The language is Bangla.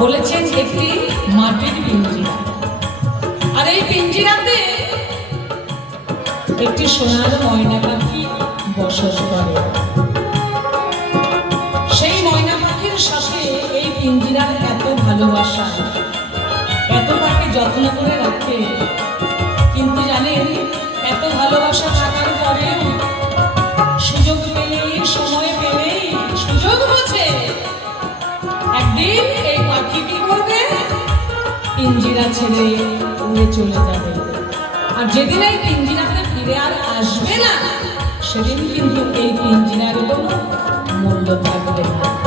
বলেছেন একটি মাটির পিঞ্জিরা। আর এই পিঞ্জিরাতে একটি সোনার ময়না পাখি বসত করে। সেই ময়না পাখির সাথে এই পিঞ্জিরার এত ভালোবাসা, এত তাকে যত্ন করে রাখে। কিন্তু জানেন, এত ভালোবাসা থাকার পরে সুযোগ পেলেই, সময় পেলেই সুযোগ হচ্ছে একদিন পাখি কি করবে? পিঞ্জিরা ছেড়ে উড়ে চলে যাবে। আর যেদিন এই পিঞ্জিরাতে ফিরে আর আসবে না, সেদিন কিন্তু এই পিঞ্জিরার কোনো মূল্য থাকবে না।